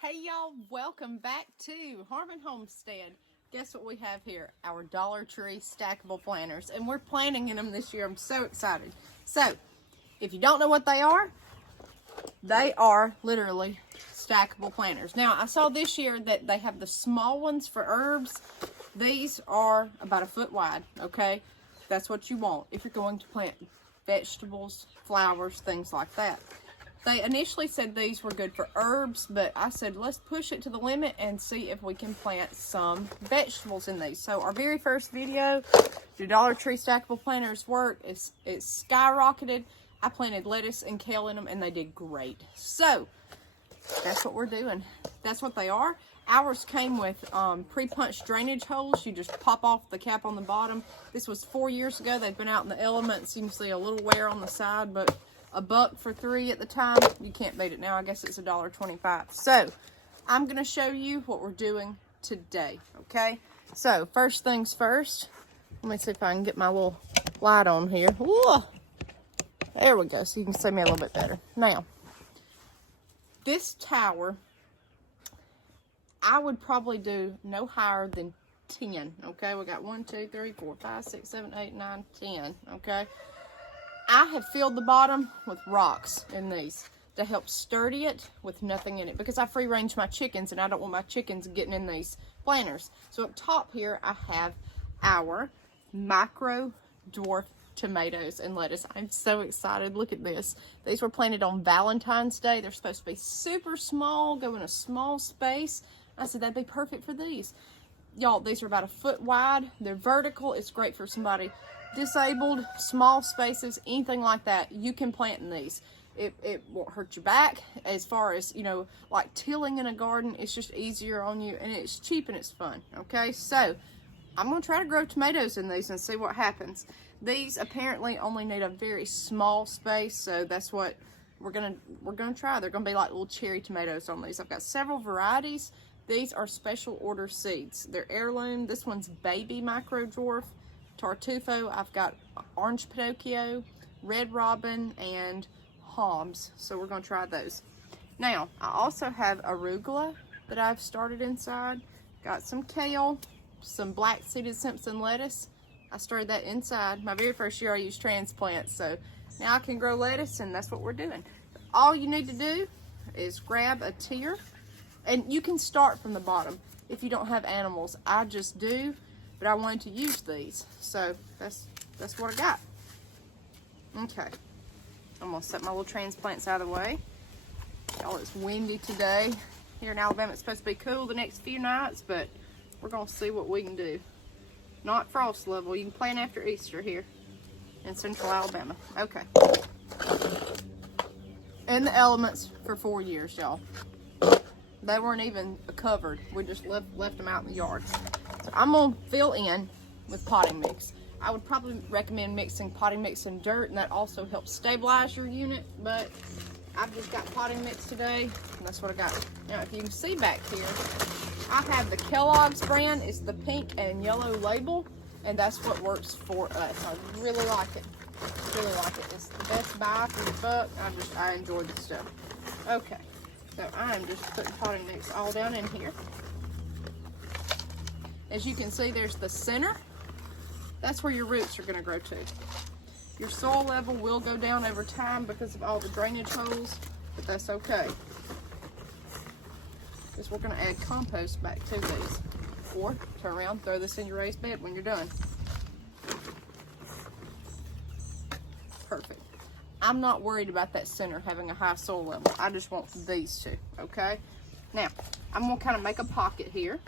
Hey y'all, welcome back to Harmon Homestead. Guess what we have here? Our Dollar Tree Stackable Planters, and we're planting in them this year. I'm so excited. So, if you don't know what they are literally stackable planters. Now, I saw this year that they have the small ones for herbs. These are about 1 foot wide, okay? That's what you want if you're going to plant vegetables, flowers, things like that. They initially said these were good for herbs, but I said, let's push it to the limit and see if we can plant some vegetables in these. So our very first video, do Dollar Tree Stackable Planters work? It's skyrocketed. I planted lettuce and kale in them, and they did great. So that's what we're doing. That's what they are. Ours came with pre-punched drainage holes. You just pop off the cap on the bottom. This was 4 years ago. They've been out in the elements. You can see a little wear on the side, but $1 for 3 at the time. You can't beat it now. I guess it's $1.25. So I'm going to show you what we're doing today. Okay. So first things first. Let me see if I can get my little light on here. Whoa. There we go. So you can see me a little bit better. Now, this tower, I would probably do no higher than 10. Okay. We got 1, 2, 3, 4, 5, 6, 7, 8, 9, 10. Okay. I have filled the bottom with rocks in these to help sturdy it with nothing in it, because I free range my chickens and I don't want my chickens getting in these planters. So up top here I have our Micro Dwarf Tomatoes and lettuce. I'm so excited. Look at this. These were planted on Valentine's Day. They're supposed to be super small, go in a small space. I said that'd be perfect for these. Y'all, these are about 1 foot wide. They're vertical. It's great for somebody disabled, small spaces, anything like that. You can plant in these. It won't hurt your back. As far as, you know, like tilling in a garden, it's just easier on you, and it's cheap and it's fun. Okay, so I'm going to try to grow tomatoes in these and see what happens. These apparently only need a very small space, so that's what we're gonna try. They're gonna be like little cherry tomatoes on these. I've got several varieties. These are special order seeds. They're heirloom. This one's baby Micro Dwarf Tartufo. I've got orange Pinocchio, red robin, and Homs. So we're going to try those. Now, I also have arugula that I've started inside. Got some kale, some black seeded Simpson lettuce. I started that inside. My very first year I used transplants, so now I can grow lettuce, and that's what we're doing. All you need to do is grab a tier, and you can start from the bottom if you don't have animals. I just do. But I wanted to use these, so that's what I got. Okay, I'm gonna set my little transplants out of the way. Y'all, it's windy today. Here in Alabama, it's supposed to be cool the next few nights, but we're gonna see what we can do. Not frost level. You can plant after Easter here in central Alabama. Okay. In the elements for 4 years, y'all. They weren't even covered. We just left them out in the yard. So I'm going to fill in with potting mix. I would probably recommend mixing potting mix and dirt, and that also helps stabilize your unit, but I've just got potting mix today, and that's what I got. Now, if you can see back here, I have the Kellogg's brand. It's the pink and yellow label, and that's what works for us. I really like it. Really like it. It's the best buy for the buck. I enjoy this stuff. Okay. So I'm just putting potting mix all down in here. As you can see, there's the center. That's where your roots are going to grow to. Your soil level will go down over time because of all the drainage holes, but that's okay. Because we're going to add compost back to these. Or turn around, throw this in your raised bed when you're done. Perfect. I'm not worried about that center having a high soil level. I just want these two, okay? Now, I'm going to kind of make a pocket here.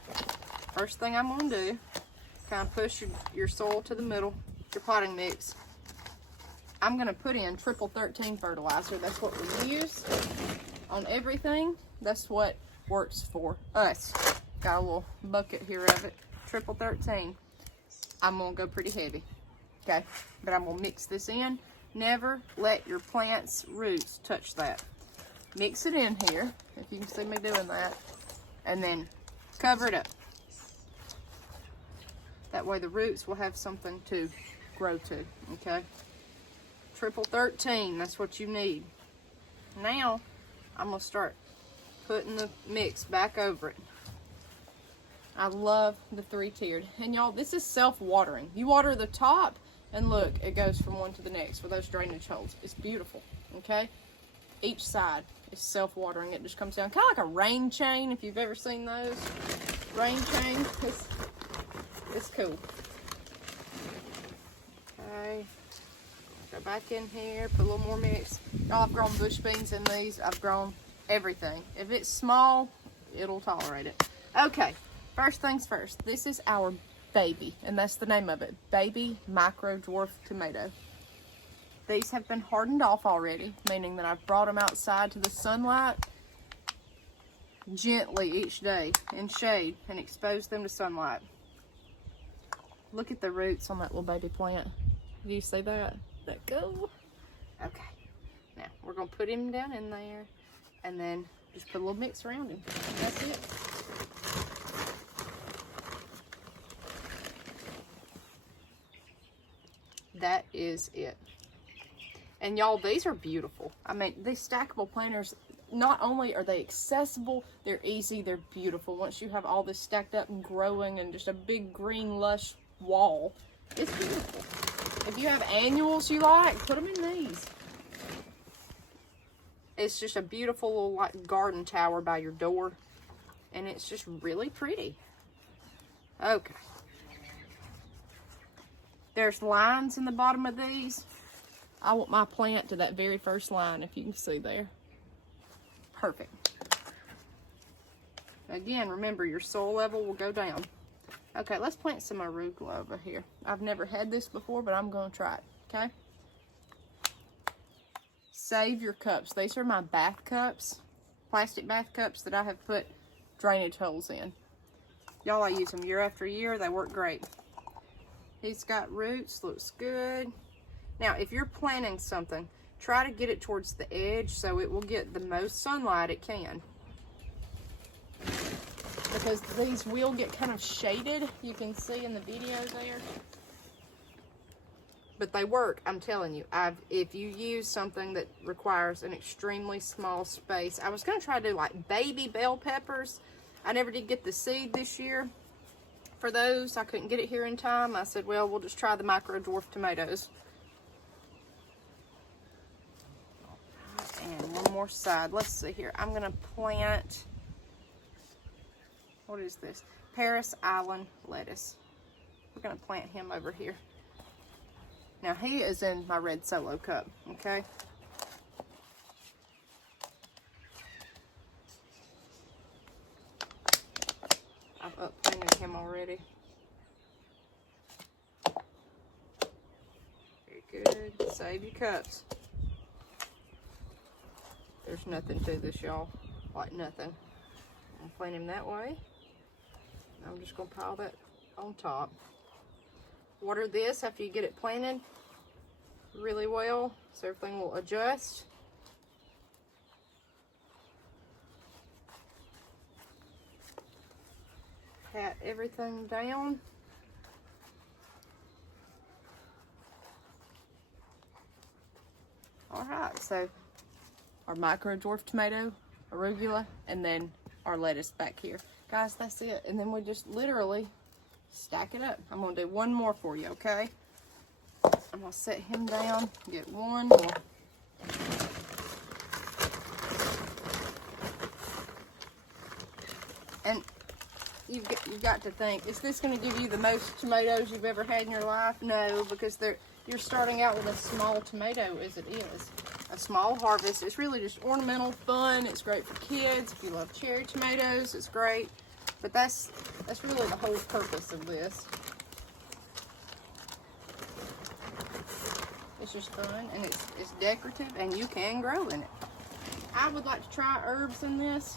First thing I'm going to do, kind of push your soil to the middle, your potting mix. I'm going to put in triple 13 fertilizer. That's what we use on everything. That's what works for us. Got a little bucket here of it. Triple 13. I'm going to go pretty heavy, okay? But I'm going to mix this in. Never let your plant's roots touch that. Mix it in here, if you can see me doing that, and then cover it up. That way the roots will have something to grow to, okay? Triple 13, that's what you need. Now, I'm gonna start putting the mix back over it. I love the 3-tiered. And y'all, this is self-watering. You water the top, and look, it goes from one to the next with those drainage holes. It's beautiful, okay? Each side is self-watering. It just comes down, kind of like a rain chain, if you've ever seen those. Rain chain, it's cool. Okay, go back in here, put a little more mix. Y'all, I've grown bush beans in these. I've grown everything. If it's small, it'll tolerate it. Okay, first things first. This is our baby, and that's the name of it. Baby Micro Dwarf Tomato. These have been hardened off already, meaning that I've brought them outside to the sunlight gently each day in shade and exposed them to sunlight. Look at the roots on that little baby plant. Do you see that? Let go. Okay. Now, we're going to put him down in there and then just put a little mix around him. That's it. That is it. And y'all, these are beautiful. I mean, these stackable planters, not only are they accessible, they're easy, they're beautiful. Once you have all this stacked up and growing and just a big green lush wall, it's beautiful. If you have annuals you like, put them in these. It's just a beautiful little like garden tower by your door, and it's just really pretty. Okay. There's lines in the bottom of these. I want my plant to that very first line, if you can see there. Perfect. Again, remember your soil level will go down. Okay, let's plant some arugula over here. I've never had this before, but I'm going to try it, okay? Save your cups. These are my bath cups, plastic bath cups that I have put drainage holes in. Y'all, I use them year after year. They work great. He's got roots, looks good. Now, if you're planting something, try to get it towards the edge so it will get the most sunlight it can. Because these will get kind of shaded. You can see in the video there. But they work, I'm telling you. If you use something that requires an extremely small space. I was going to try to do like baby bell peppers. I never did get the seed this year for those. I couldn't get it here in time. I said, well, we'll just try the Micro Dwarf Tomatoes. And one more side. Let's see here. I'm going to plant, what is this? Paris Island lettuce. We're going to plant him over here. Now, he is in my red solo cup, okay? I've up-planted him already. Very good. Save your cups. There's nothing to this, y'all. Like nothing. I'll plant him that way. I'm just going to pile that on top. Water this after you get it planted really well so everything will adjust. Pat everything down. Alright, so our Micro Dwarf tomato, arugula, and then our lettuce back here. Guys, that's it. And then we just literally stack it up. I'm going to do one more for you, okay? I'm going to set him down, get one more. And you've got to think, is this going to give you the most tomatoes you've ever had in your life? No, because you're starting out with a small tomato as it is. A small harvest. It's really just ornamental, fun. It's great for kids. If you love cherry tomatoes, it's great. But that's really the whole purpose of this. It's just fun, and it's decorative, and you can grow in it. I would like to try herbs in this,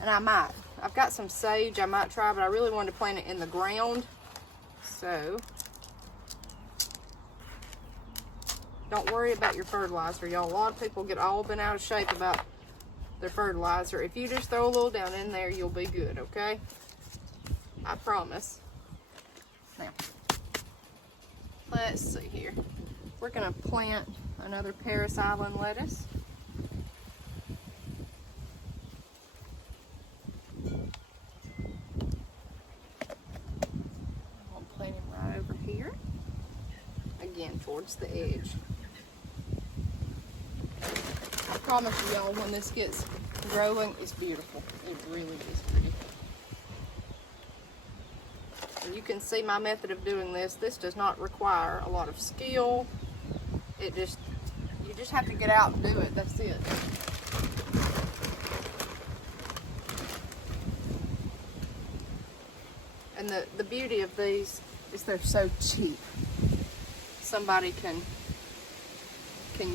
and I might. I've got some sage I might try, but I really wanted to plant it in the ground. So, don't worry about your fertilizer, y'all. A lot of people get all bent out of shape about their fertilizer. If you just throw a little down in there, you'll be good, okay? I promise. Now, let's see here. We're going to plant another Paris Island lettuce. again towards the edge. I promise you y'all, when this gets growing, it's beautiful. It really is pretty. And you can see my method of doing this. This does not require a lot of skill. You just have to get out and do it. That's it. And the beauty of these is they're so cheap. Somebody can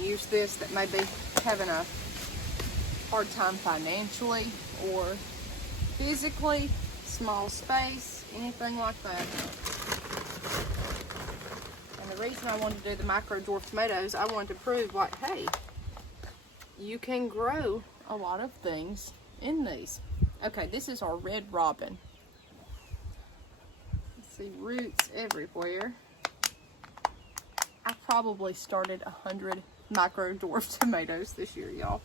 use this that may be having a hard time financially or physically, small space, anything like that. And the reason I wanted to do the Micro Dwarf Tomatoes, I wanted to prove, like, hey, you can grow a lot of things in these. Okay, this is our red robin. See roots everywhere. I probably started 100 Micro Dwarf Tomatoes this year, y'all.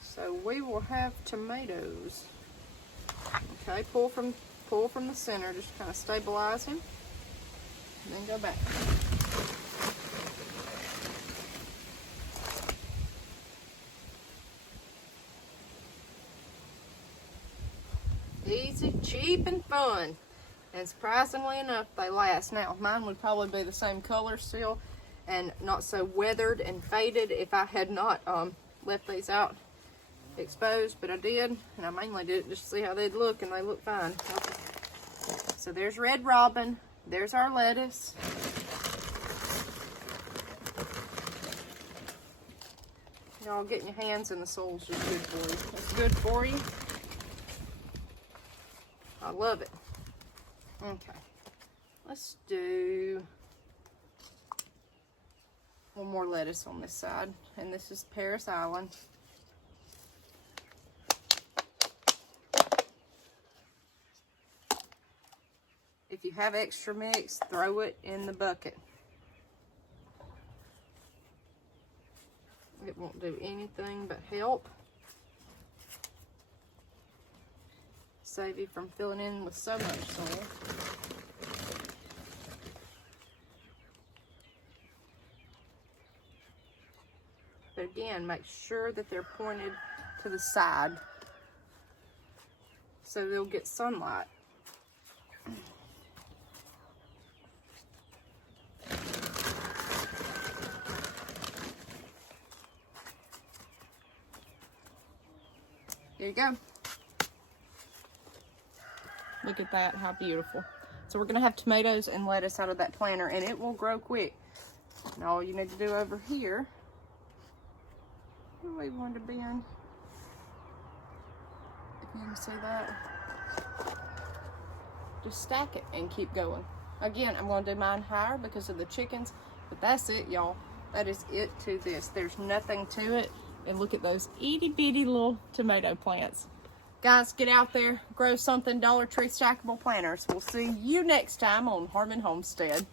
So we will have tomatoes. Okay, pull from the center, just kind of stabilize him, and then go back. Easy, cheap, and fun. And surprisingly enough, they last. Now, mine would probably be the same color still and not so weathered and faded if I had not left these out exposed, but I did, and I mainly did it just to see how they'd look, and they look fine. Okay. So there's red robin. There's our lettuce. Y'all, getting your hands in the soil is just good for you. It's good for you. I love it. Okay, let's do one more lettuce on this side, and this is Paris Island. If you have extra mix, throw it in the bucket. It won't do anything but help. Save you from filling in with so much soil. But again, make sure that they're pointed to the side so they'll get sunlight. There you go. Look at that, how beautiful. So we're gonna have tomatoes and lettuce out of that planter, and it will grow quick. And all you need to do over here, we want to bend, if you can see that, just stack it and keep going. Again, I'm gonna do mine higher because of the chickens, but that's it, y'all. That is it to this. There's nothing to it. And look at those itty bitty little tomato plants. Guys, get out there, grow something. Dollar Tree Stackable Planters. We'll see you next time on Harmon Homestead.